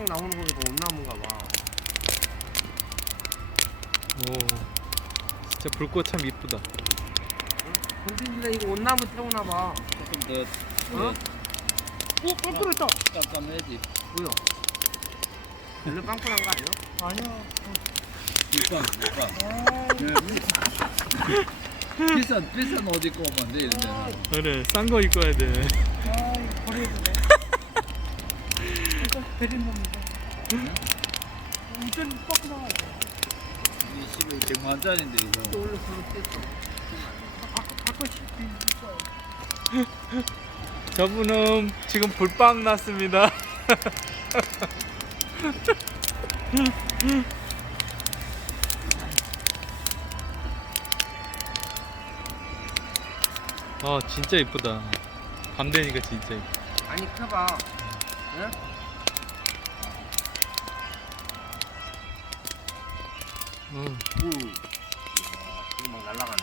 쫙 나오는 거 이거 온나무인가 봐. 오, 진짜 불꽃 참 이쁘다. 건진이가 이거 온나무 태우나 봐. 조금 더 어? 오, 빵꾸났다. 깜깜해야지. 뭐야? 원래 빵꾸난 거 아니야? 아니야. 물방. 비싼 옷 입고 오면 안 돼, 이런 데는. 그래, 싼 거 입고 와야 돼. 아, 이거 버려야 되네. 이거 베린 놈인데. 이때는 뻑 나와야 돼. 이 100만 원짜리인데, 또 이거. 원래 그거 뗐어. 가끔씩 있어요. 저분은 지금 불빵 났습니다. 진짜 이쁘다. 밤 되니까 진짜 이쁘다. 아니 켜봐. 응? 오. 이거 막 날라가네.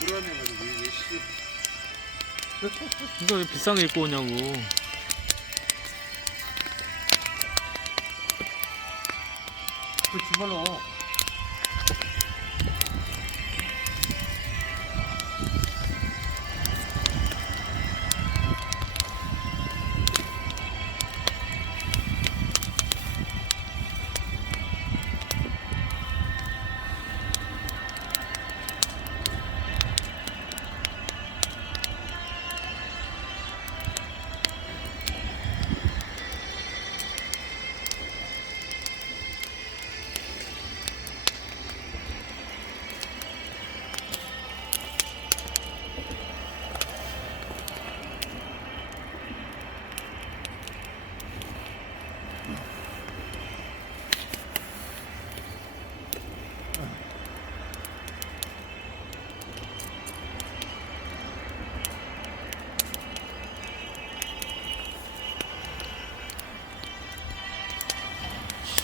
불안해가지고 왜 씨? 이거 왜 비싼 거 입고 오냐고. 그 집어넣어.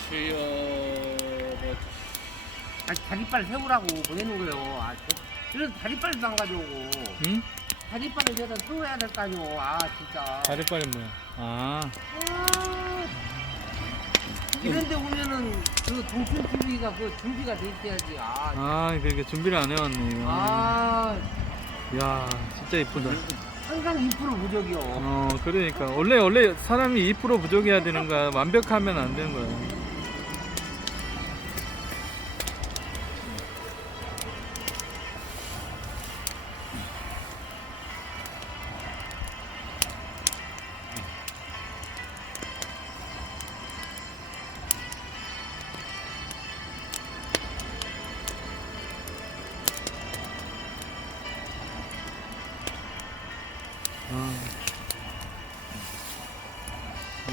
주여, 뭐, 아니 다리빨 세우라고 보내는 거예요. 그래서 다리빨도 안 가져오고. 응? 다리빨을 여기다 세워야 될 거 아니오. 아 진짜. 다리빨이 뭐야? 이런데 오면은 그 동춘 TV가 그 준비가 돼 있어야지. 그러니까 준비를 안 해왔네. 야, 진짜 이쁘다. 항상 2% 부족이요. 그러니까 원래 사람이 2% 부족해야 되는 거야. 완벽하면 안 되는 거야.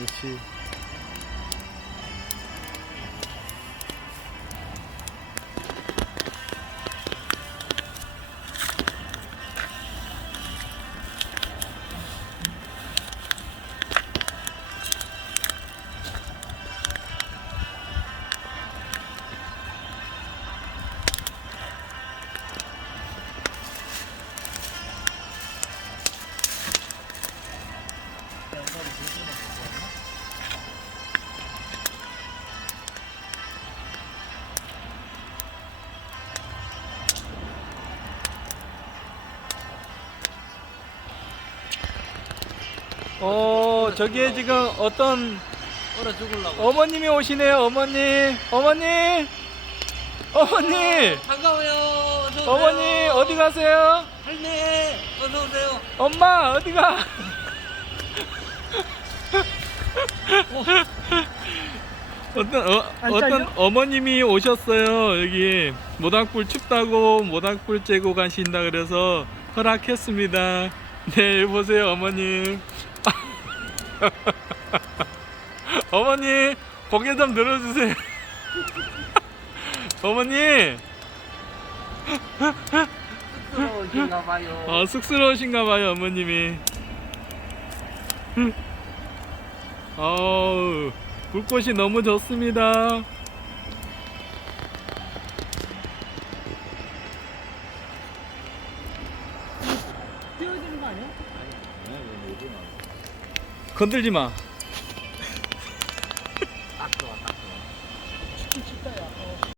역시. 저기에 지금 어떤 얼어 죽을라고. 어머님이 오시네요. 어머님. 반가워요. 어서 오세요. 어머니 어디 가세요? 할매, 어서 오세요. 엄마 어디가? 어떤 어머님이 오셨어요. 여기 모닥불 춥다고 모닥불 쬐고 가신다 그래서 허락했습니다. 네, 여기 보세요 어머님. 어머니 고개 좀 들어주세요. 어머니 쑥스러우신가 봐요. 쑥스러우신가 봐요 어머님이. 불꽃이 너무 좋습니다. 아니야? 건들지 마.